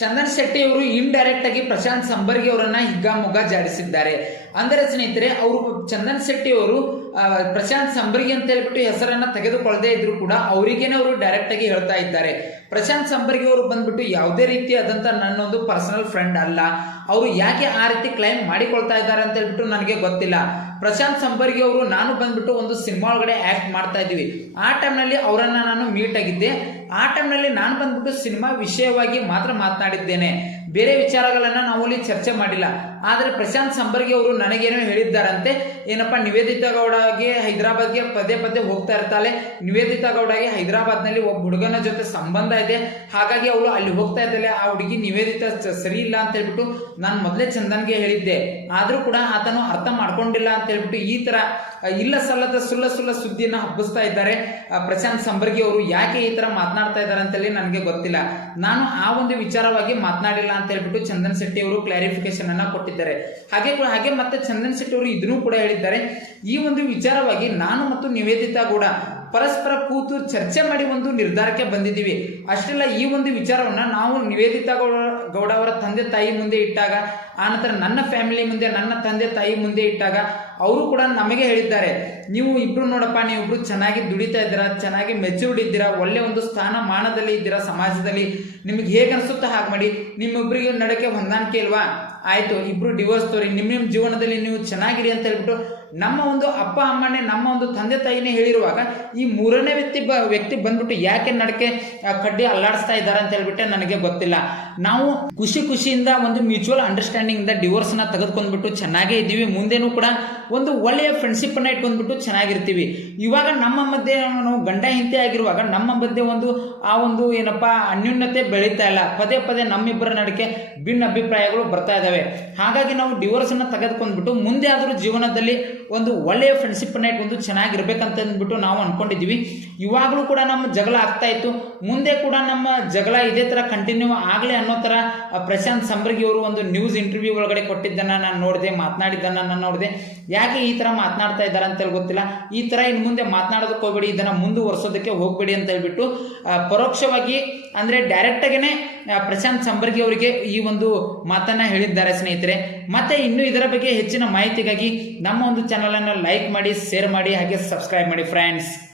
ಚಂದನ್ ಶೆಟ್ಟಿ ಅವರು ಇಂಡೈರೆಕ್ಟ್ ಆಗಿ ಪ್ರಶಾಂತ್ ಸಂಬರ್ಗಿ ಅವರನ್ನ ಹಿಗ್ಗಾಮುಗ್ಗ ಜಾಡಿಸಿದ್ದಾರೆ. ಅಂದರೆ ಸ್ನೇಹಿತರೆ, ಅವರು ಚಂದನ್ ಶೆಟ್ಟಿ ಅವರು ಪ್ರಶಾಂತ್ ಸಂಬರ್ಗಿ ಅಂತ ಹೇಳ್ಬಿಟ್ಟು ಹೆಸರನ್ನ ತೆಗೆದುಕೊಳ್ಳದೆ ಇದ್ರು ಕೂಡ ಅವರಿಗೇನೆ ಅವರು ಡೈರೆಕ್ಟ್ ಆಗಿ ಹೇಳ್ತಾ ಇದ್ದಾರೆ. ಪ್ರಶಾಂತ್ ಸಂಬರ್ಗಿ ಅವರು ಬಂದ್ಬಿಟ್ಟು ಯಾವುದೇ ರೀತಿಯಾದಂತ ನನ್ನೊಂದು ಪರ್ಸನಲ್ ಫ್ರೆಂಡ್ ಅಲ್ಲ. ಅವರು ಯಾಕೆ ಆ ರೀತಿ ಕ್ಲೈಮ್ ಮಾಡಿಕೊಳ್ತಾ ಇದ್ದಾರೆ ಅಂತ ಹೇಳ್ಬಿಟ್ಟು ನನಗೆ ಗೊತ್ತಿಲ್ಲ. ಪ್ರಶಾಂತ್ ಸಂಪರ್ಗಿ ಅವರು, ನಾನು ಬಂದ್ಬಿಟ್ಟು ಒಂದು ಸಿನಿಮಾ ಒಳಗಡೆ ಆ್ಯಕ್ಟ್ ಮಾಡ್ತಾ ಇದ್ದೀವಿ. ಆ ಟೈಮ್ನಲ್ಲಿ ಅವರನ್ನು ನಾನು ಮೀಟ್ ಆಗಿದ್ದೆ. ಆ ಟೈಮ್ನಲ್ಲಿ ನಾನು ಬಂದ್ಬಿಟ್ಟು ಸಿನಿಮಾ ವಿಷಯವಾಗಿ ಮಾತ್ರ ಮಾತನಾಡಿದ್ದೇನೆ ಬೇರೆ ವಿಚಾರಗಳನ್ನ ನಾವು ಇಲ್ಲಿ ಚರ್ಚೆ ಮಾಡಿಲ್ಲ. ಆದರೆ ಪ್ರಶಾಂತ್ ಸಂಬರ್ಗಿ ಅವರು ನನಗೇನೋ ಹೇಳಿದ್ದಾರಂತೆ, ಏನಪ್ಪ, ನಿವೇದಿತಾ ಗೌಡಗೆ ಹೈದರಾಬಾದ್ಗೆ ಪದೇ ಪದೇ ಹೋಗ್ತಾ ಇರ್ತಾಳೆ. ನಿವೇದಿತಾ ಗೌಡಗೆ ಹೈದರಾಬಾದ್ನಲ್ಲಿ ಒಬ್ಬ ಹುಡುಗನ ಜೊತೆ ಸಂಬಂಧ ಇದೆ. ಹಾಗಾಗಿ ಅವಳು ಅಲ್ಲಿ ಹೋಗ್ತಾ ಇದ್ದಾಳೆ. ಆ ಹುಡುಗಿ ನಿವೇದಿತ ಸರಿ ಇಲ್ಲ ಅಂತ ಹೇಳ್ಬಿಟ್ಟು ನಾನು ಮೊದಲೇ ಚಂದನ್ಗೆ ಹೇಳಿದ್ದೆ. ಆದ್ರೂ ಕೂಡ ಆತನು ಅರ್ಥ ಮಾಡ್ಕೊಂಡಿಲ್ಲ ಅಂತ ಹೇಳ್ಬಿಟ್ಟು ಈ ತರ ಇಲ್ಲ ಸಲ್ಲದ ಸುಳ್ಳ ಸುಳ್ಳ ಸುದ್ದಿಯನ್ನ ಹಬ್ಬಿಸ್ತಾ ಇದ್ದಾರೆ. ಪ್ರಶಾಂತ್ ಸಂಬರ್ಗಿ ಅವರು ಯಾಕೆ ಈ ತರ ಮಾತನಾಡ್ತಾ ಇದ್ದಾರೆ ಅಂತೇಳಿ ನನಗೆ ಗೊತ್ತಿಲ್ಲ. ನಾನು ಆ ಒಂದು ವಿಚಾರವಾಗಿ ಮಾತನಾಡಿಲ್ಲ ಅಂತ ಹೇಳ್ಬಿಟ್ಟು ಚಂದನ್ ಶೆಟ್ಟಿ ಅವರು ಕ್ಲಾರಿಫಿಕೇಶನ್ ಅನ್ನ ಕೊಟ್ಟಿದ್ದಾರೆ. ಹಾಗೆ ಕೂಡ- ಹಾಗೆ ಮತ್ತೆ ಚಂದನ್ ಶೆಟ್ಟಿ ಅವರು ಇದನ್ನು ಕೂಡ ಹೇಳಿದ್ದಾರೆ. ಈ ಒಂದು ವಿಚಾರವಾಗಿ ನಾನು ಮತ್ತು ನಿವೇದಿತಾ ಕೂಡ ಪರಸ್ಪರ ಕೂತು ಚರ್ಚೆ ಮಾಡಿ ಒಂದು ನಿರ್ಧಾರಕ್ಕೆ ಬಂದಿದ್ದೀವಿ. ಅಷ್ಟೆಲ್ಲ ಈ ಒಂದು ವಿಚಾರವನ್ನ ನಾವು ನಿವೇದಿತಾ ಗೌಡ ಗೌಡ ಅವರ ತಂದೆ ತಾಯಿ ಮುಂದೆ ಇಟ್ಟಾಗ ಆನಂತರ ನನ್ನ ಫ್ಯಾಮಿಲಿ ಮುಂದೆ, ನನ್ನ ತಂದೆ ತಾಯಿ ಮುಂದೆ ಇಟ್ಟಾಗ ಅವರು ಕೂಡ ನಮಗೆ ಹೇಳಿದ್ದಾರೆ, ನೀವು ಇಬ್ರು ನೋಡಪ್ಪ, ನೀವಿಬ್ರು ಚೆನ್ನಾಗಿ ದುಡಿತಾ ಇದ್ದೀರಾ, ಚೆನ್ನಾಗಿ ಮೆಚೂರ್ಡ್ ಇದ್ದೀರಾ, ಒಳ್ಳೆ ಒಂದು ಸ್ಥಾನಮಾನದಲ್ಲಿ ಇದ್ದೀರಾ ಸಮಾಜದಲ್ಲಿ, ನಿಮಗೆ ಹೇಗೆ ಅನಿಸುತ್ತೋ ಹಾಗೆ ಮಾಡಿ, ನಿಮ್ಮೊಬ್ಬರಿಗೆ ನಡಕ್ಕೆ ಹೊಂದಾಣಿಕೆ ಇಲ್ವಾ? ಆಯ್ತು ಇಬ್ಬರು ಡಿವೋರ್ಸ್ ತೋರಿ ನಿಮ್ಮ ನಿಮ್ಮ ಜೀವನದಲ್ಲಿ ನೀವು ಚೆನ್ನಾಗಿರಿ ಅಂತ ಹೇಳ್ಬಿಟ್ಟು ನಮ್ಮ ಒಂದು ಅಪ್ಪ, ಅಮ್ಮನೇ ನಮ್ಮ ಒಂದು ತಂದೆ, ತಾಯಿನೇ ಹೇಳಿರುವಾಗ ಈ ಮೂರನೇ ವ್ಯಕ್ತಿ ಬ, ವ್ಯಕ್ತಿ ಬಂದ್ಬಿಟ್ಟು ಯಾಕೆ ನಡಕೆ ಕಡ್ಡಿ ಅಲ್ಲಾಡಿಸ್ತಾ ಇದ್ದಾರೆ ಅಂತ ಹೇಳ್ಬಿಟ್ಟೆ ನನಗೆ ಗೊತ್ತಿಲ್ಲ. ನಾವು ಖುಷಿ ಖುಷಿಯಿಂದ ಒಂದು ಮ್ಯೂಚುವಲ್ ಅಂಡರ್ಸ್ಟ್ಯಾಂಡಿಂಗ್ ಇಂದ ಡಿವೋರ್ಸ್ನ ತೆಗೆದುಕೊಂಡ್ಬಿಟ್ಟು ಚೆನ್ನಾಗೇ ಇದ್ದೀವಿ. ಮುಂದೆನೂ ಕೂಡ ಒಂದು ಒಳ್ಳೆಯ ಫ್ರೆಂಡ್ಶಿಪ್ ಅನ್ನ ಇಟ್ಕೊಂಡ್ಬಿಟ್ಟು ಚೆನ್ನಾಗಿರ್ತೀವಿ. ಇವಾಗ ನಮ್ಮ ಮಧ್ಯೆ ನಾವು ಗಂಡ ಹಿಂತೆ ಆಗಿರುವಾಗ ನಮ್ಮ ಮಧ್ಯೆ ಒಂದು, ಆ ಒಂದು ಏನಪ್ಪ, ಅನ್ಯೂನ್ಯತೆ ಬೆಳೀತಾ ಇಲ್ಲ. ಪದೇ ಪದೇ ನಮ್ಮಿಬ್ಬರ ನಡಕೆ ಭಿನ್ನ ಅಭಿಪ್ರಾಯಗಳು ಬರ್ತಾ ಹಾಗಾಗಿ ನಾವು ಡಿವೋರ್ಸನ್ನು ತೆಗೆದುಕೊಂಡ್ಬಿಟ್ಟು ಮುಂದೆ ಆದರೂ ಜೀವನದಲ್ಲಿ ಒಂದು ಒಳ್ಳೆಯ ಫ್ರೆಂಡ್ಶಿಪ್ ಅನ್ನ ಇಟ್ಕೊಂಡು ಚೆನ್ನಾಗಿರ್ಬೇಕಂತ ಅಂದ್ಬಿಟ್ಟು ನಾವು ಅನ್ಕೊಂಡಿದೀವಿ. ಇವಾಗಲೂ ಕೂಡ ನಮ್ಮ ಜಗಳ ಆಗ್ತಾ ಇತ್ತು. ಮುಂದೆ ಕೂಡ ನಮ್ಮ ಜಗಳ ಇದೇ ತರ ಕಂಟಿನ್ಯೂ ಆಗಲಿ ಅನ್ನೋ ತರ ಪ್ರಶಾಂತ್ ಸಂಬರ್ಗಿ ಅವರು ಒಂದು ನ್ಯೂಸ್ ಇಂಟರ್ವ್ಯೂ ಒಳಗಡೆ ಕೊಟ್ಟಿದ್ದನ್ನ ನಾನು ನೋಡಿದೆ ಮಾತನಾಡಿದ್ದನ್ನ ನಾನು ನೋಡಿದೆ. ಯಾಕೆ ಈ ತರ ಮಾತನಾಡ್ತಾ ಇದ್ದಾರೆ ಅಂತ ಹೇಳಿ ಗೊತ್ತಿಲ್ಲ. ಈ ತರ ಇನ್ನು ಮುಂದೆ ಮಾತನಾಡೋದಕ್ಕೆ ಹೋಗ್ಬೇಡಿ ಇದನ್ನ ಮುಂದುವರ್ಸೋದಕ್ಕೆ ಹೋಗಬೇಡಿ ಅಂತ ಹೇಳ್ಬಿಟ್ಟು ಪರೋಕ್ಷವಾಗಿ ಅಂದ್ರೆ ಡೈರೆಕ್ಟ್ ಆಗೇನೆ ಆ, ಪ್ರಶಾಂತ್ ಸಂಬರ್ಗಿ ಅವರಿಗೆ ಈ ಒಂದು ಮಾತನ್ನ ಹೇಳಿದ್ದಾರೆ, ಸ್ನೇಹಿತರೆ. ಮತ್ತೆ ಇನ್ನು ಇದರ ಬಗ್ಗೆ ಹೆಚ್ಚಿನ ಮಾಹಿತಿಗಾಗಿ ನಮ್ಮ ಒಂದು ಚಾನಲ್ ಅನ್ನು ಲೈಕ್ ಮಾಡಿ ಶೇರ್ ಮಾಡಿ, ಹಾಗೆ ಸಬ್ಸ್ಕ್ರೈಬ್ ಮಾಡಿ ಫ್ರೆಂಡ್ಸ್